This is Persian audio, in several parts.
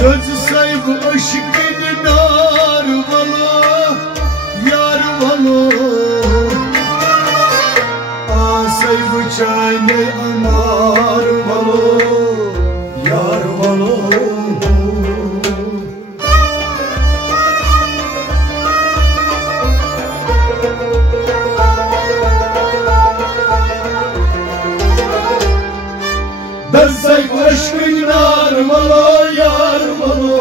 Gözü saygı aşkın nar valo, yar valo. Saygı çayne anar valo, yar valo. Ben saygı aşkın nar valo, yar valo.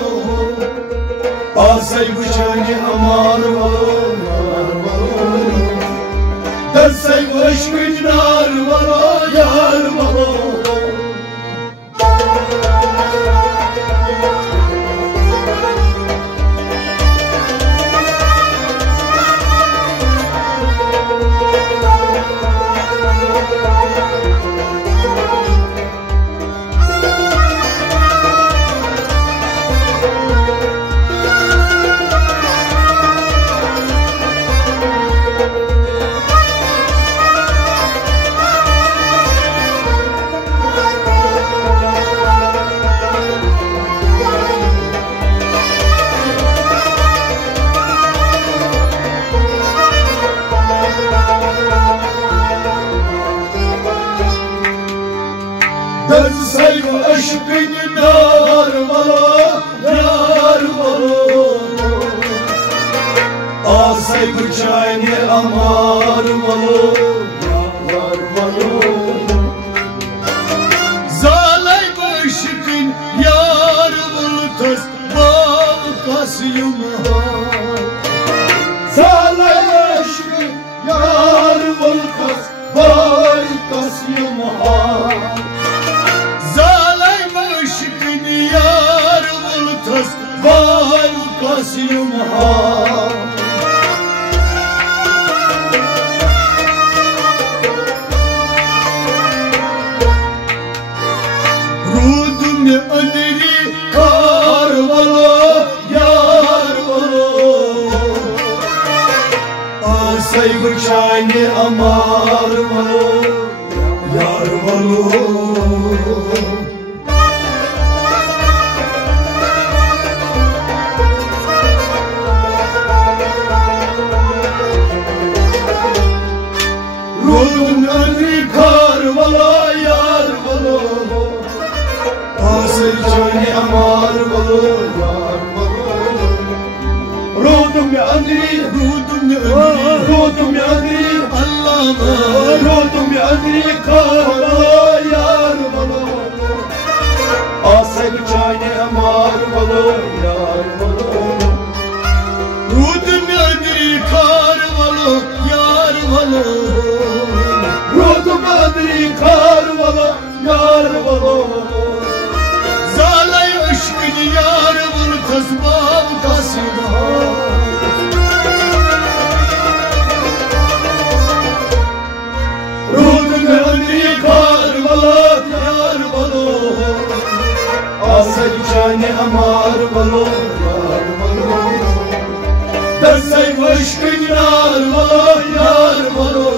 Saygı çayne amar valo, yar valo. Ben saygı aşkın nar valo, yar valo. Gözü saygı aşkın nar valo, yar valo. Saygı çayne amar valo, yar valo. Zalay aşkın yar bultas balkas yumha. Zalay aşkın yar bultas balkas yumha. Balkas yumha. Rudum ne aneri kar valo, yar valo. Saygı çayne amar valo, yar valo. Rodum anri kar valo, yar valo. Saygı çayne amar valo, yar valo. Rodum anri, rodum anri Allah'ım. Rodum anri kar valo, yar valo. Saygı çayne amar valo, yar valo. Rodum anri kar valo, yar valo. Rodum anri kar valo, yar valo. Zalay aşkın yar bultas balkas yumha. Rodum anri kar valo, yar valo. Saygı çayne amar valo, yar valo. Ben saygı aşkın yar valo, yar valo.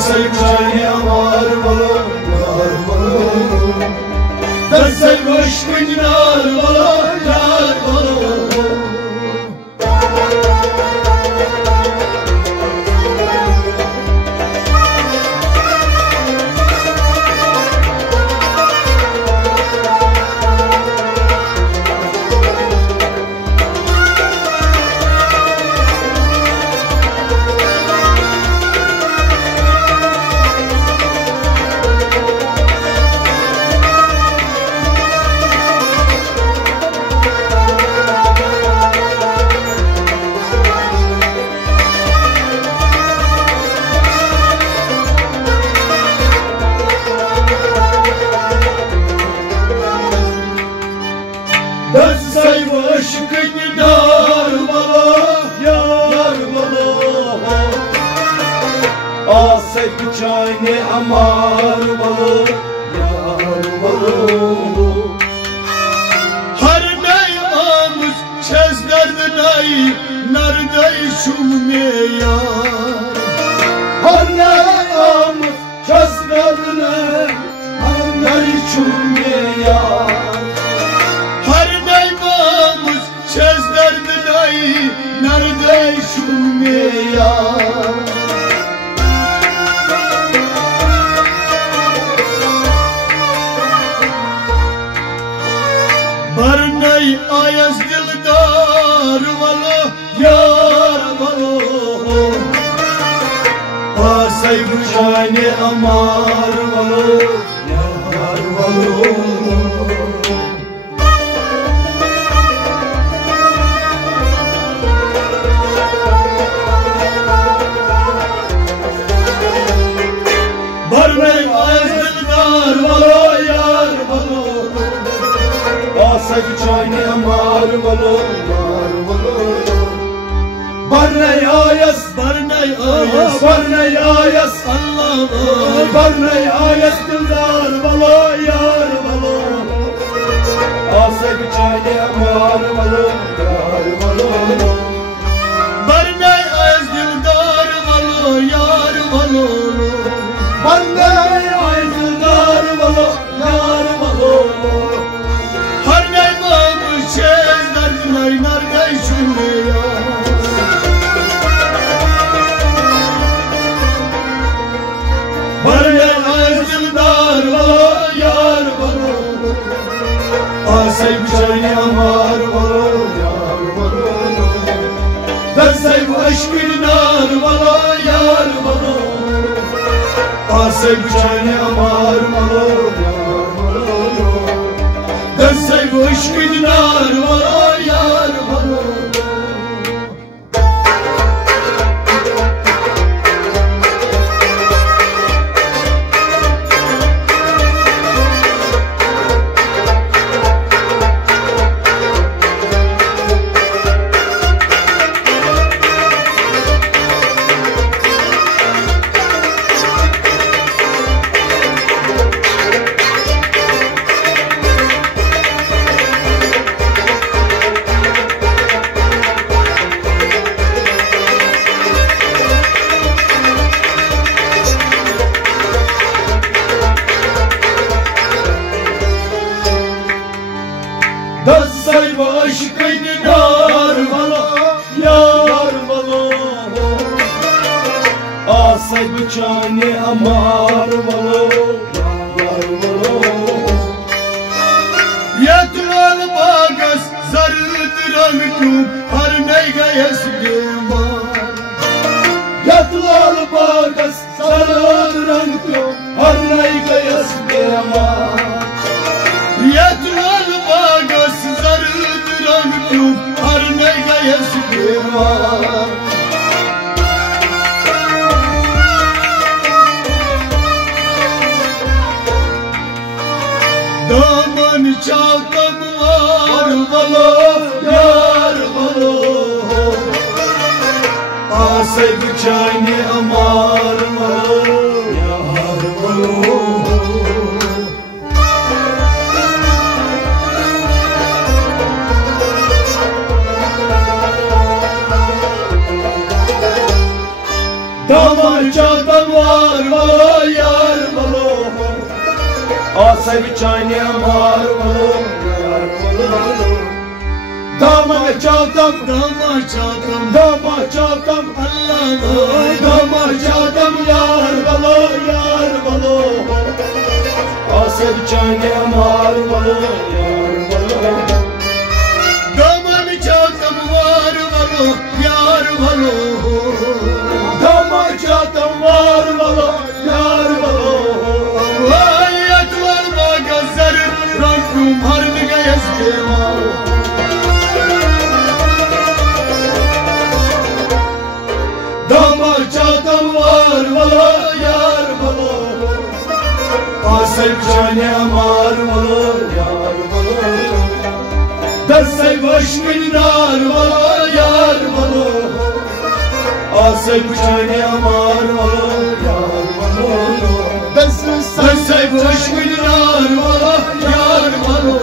Saygı çayne amar valo, yar valo. Ben saygı aşkın yar valo, yar valo. aşkın dar valo, yar valo. Asek çayne amar valo, yar valo. Har ney amuz çez derdinay, nardey şumye yar. Har ney amuz çez derdinay, nardey şumye yar. शुमेया बरनई आयस दिलदार वालो यार वालो पासई बुशाने अमार वालो यार वालो बरनई आयस दिलदार वालो यार वालो पासई बुशाने अमार वालो यार वालो बरनई आयस अल्लाह बरनई आयस दिलदार वालो यार वालो पासई बुशाने अमार वालो यार वालो बरनई आयस दिलदार वालो यार वालो बरनई आयस दिलदार वालो यार वालो हर नई बाबू शेर दर्द नई नरगई शुमेया बरनई आयस दिलदार वालो यार वालो पासई बुशाने अमार वालो यार वालो दर्सई अश्किन नार वालो यार वालो पासई बुशाने अमार वालो यार वालो दर्सई अश्किन नार वालो यार वालो दर्सई अश्किन नार वालो यार वालो पासई बुशाने अमार वालो यार वालो यतलाल बागस जर्द रंग क्यों हर नई गयस गेमा यतलाल बागस जर्द रंग क्यों हर नई गयस गेमा यतलाल बागस जर्द रंग क्यों हर नई गयस गेमा दामन चातम वार वालो यार वालो पासई बुशाने अमार वालो यार वालो दामन चातम वार वालो यार वालो पासई बुशाने अमार वालो यार वालो दामा चातम अल्लाह दामा चातम यार वालो पासई बुशाने अमार वालो यार वालो दामा चातम वार वालो यार वालो दामा चातम वार वालो यार वालो मर्द गयस गेमा दामा चातम वार वालो यार वालो पासई बुशाने अमार वालो यार वालो दर्सई अश्किन नार वालो यार वालो पासई बुशाने अमार वालो यार वालो दर्सई अश्किन नार वालो यार वालो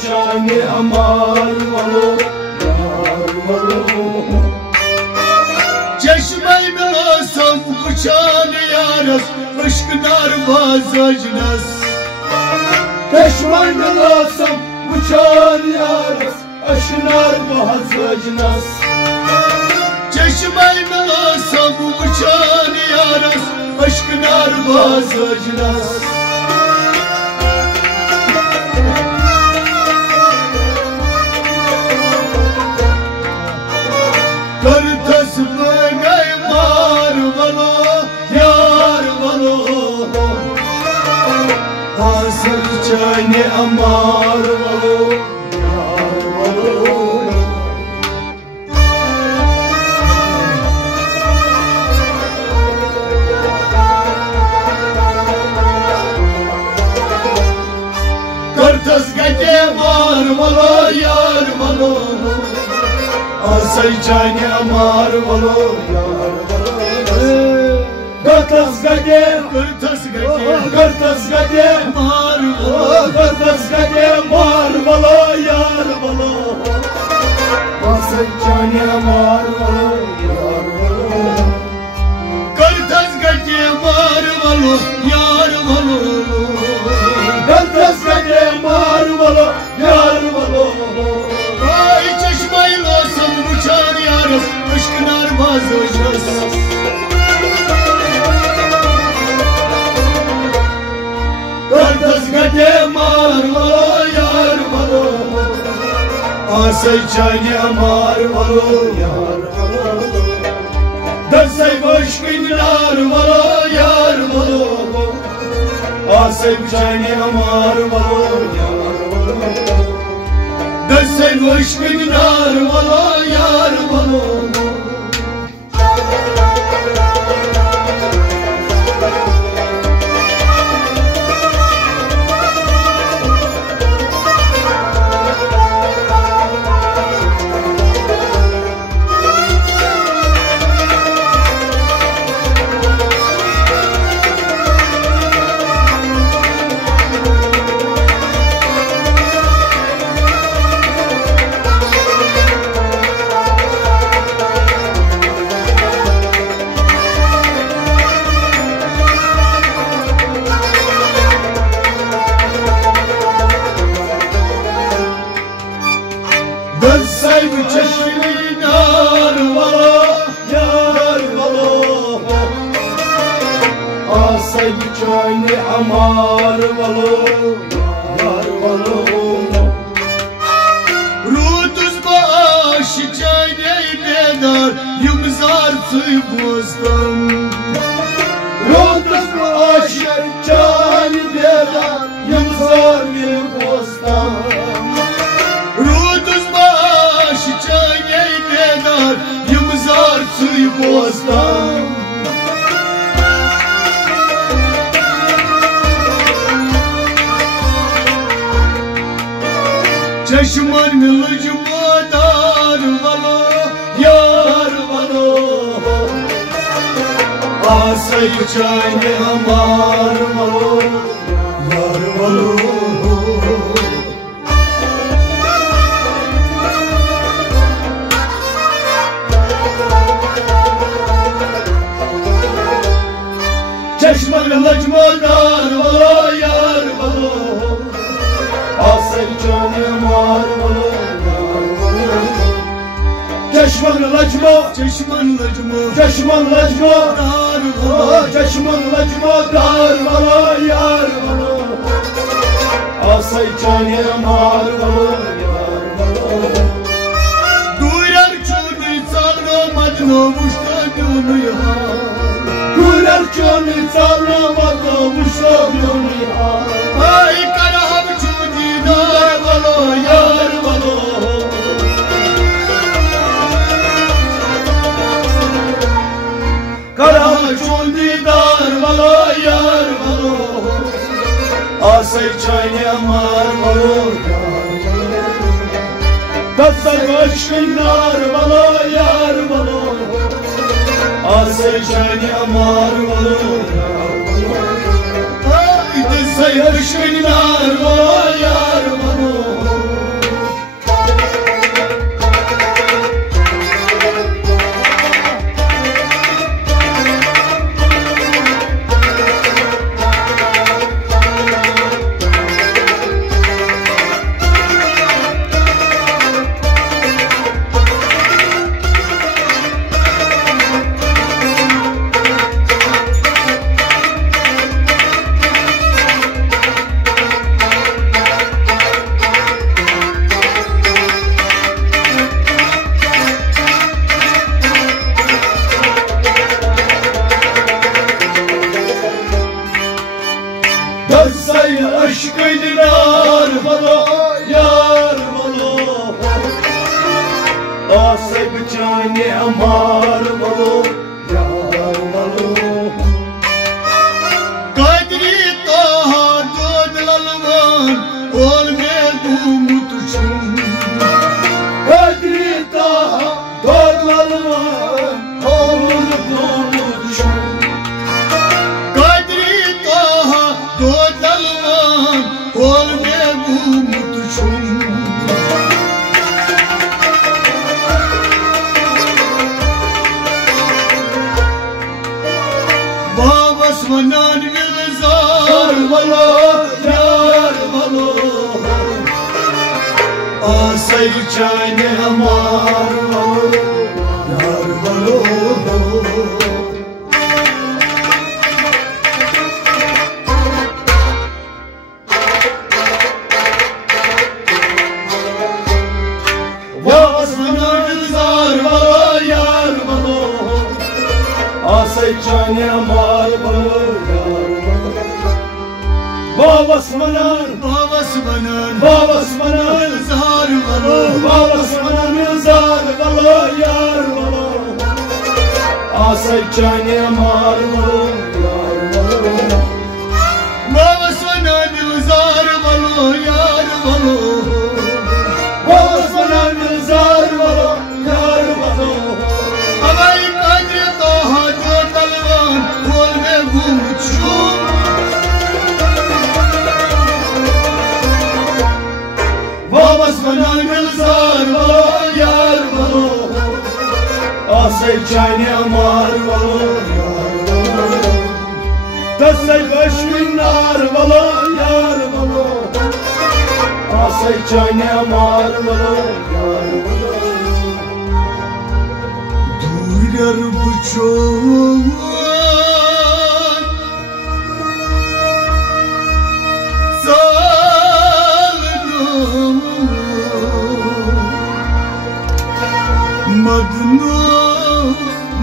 چانی امار ولو یار ولو چشمای ملاسم بچان یارس عشق دارباز اجنس چشمای ملاسم بچان یارس عشق دارباز اجنس چشمای ملاسم بچان یارس عشق دارباز اجنس کرتس بگای مار ولو یار ولو حاصل چانی امار ولو یار ولو کرتس گتی مار ولو یار ولو آسای چانی امار ولو یار ولو کرتس گتی مار ولو یار ولو آسای چانی امار ولو یار ولو کرتس گتی مار ولو یار ولو کرتس گتی مار ولو یار ولو عشق دارباز اجنس کرتس گتی مار ولو یار ولو آسای چانی امار ولو یار ولو دسای عشق دار ولو یار ولو آسای چانی امار ولو یار ولو دسای عشق دار ولو یار ولو دسای چشمی نار ولو یار ولو آسای چانی امار ولو یار ولو رودوز باش چانی بیدار یمزار توی بوستم رودوز باش چانی بیدار یمزار توی بوستم یمزار توی بوستان چشمان ملجمو دار ولو یار ولو آسای چانی امار ولو یار ولو چشمان لجمو دار ولو یار ولو آسای چانی امار ولو یار ولو چشمان لجمو دار ولو چشمان لجمو دار ولو یار ولو آسای چانی امار ولو یار ولو دویار چونی چالو مدنو مشتا دنیا دویار چونی چالو مدنو مشتا دنیا ای کرام چونی دار ولو یار ولو کرام چونی دار ولو یار ولو آسای چانی امار ولو یار ولو دسای عشق نار ولو یار ولو آسای چانی امار ولو یار ولو دسای عشق نار ولو یار ولو dinar valo yar valo asay bchane amar valo yar valo kadri taha dod lalwan ol me gumut chum kadri taha dod lalwan ol me gumut chum kadri taha dod lalwan ol me gumut chum Vanan Gülzar valo yar valo Asay çayne amar valo yar valo Vanan Gülzar valo yar valo Asay çayne amar valo Babas manan zar valo Babas manan zar valo yar valo Asay çayne amar valo yar valo Babas manan zar valo yar valo Babas manan zar valo yar valo Abay kadri taha jo talwan bol me gumchum Babas manan gülzar valo yar valo Asay çayne amar valo yar valo Tasay bashminar valo yar valo Asay çayne amar valo yar valo Duyar bu çok Madnu,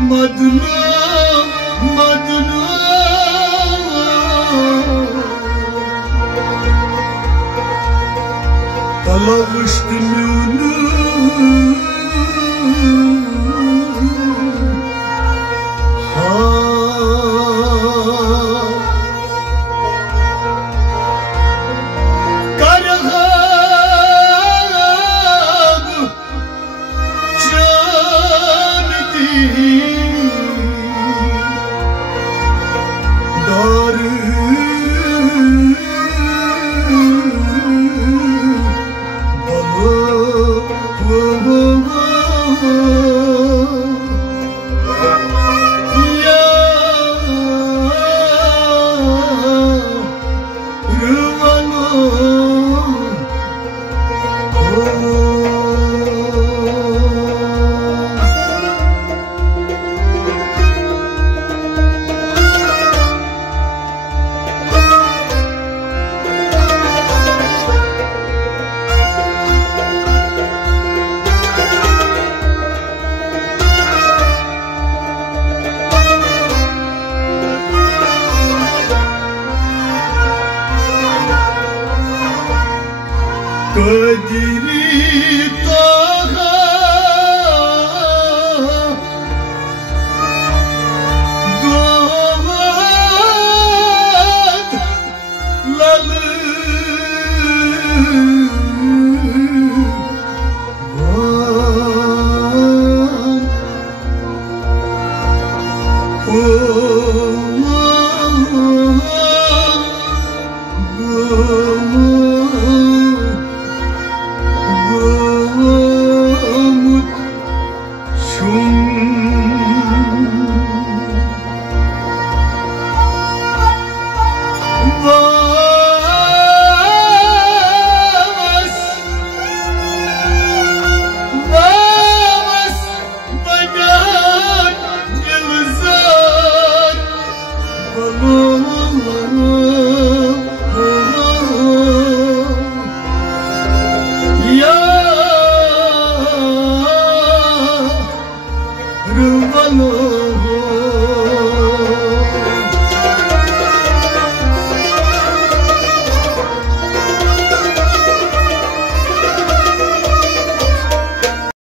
Madnu, Madnu Talavuştunu Kadri taha doğat lalı Rıvalı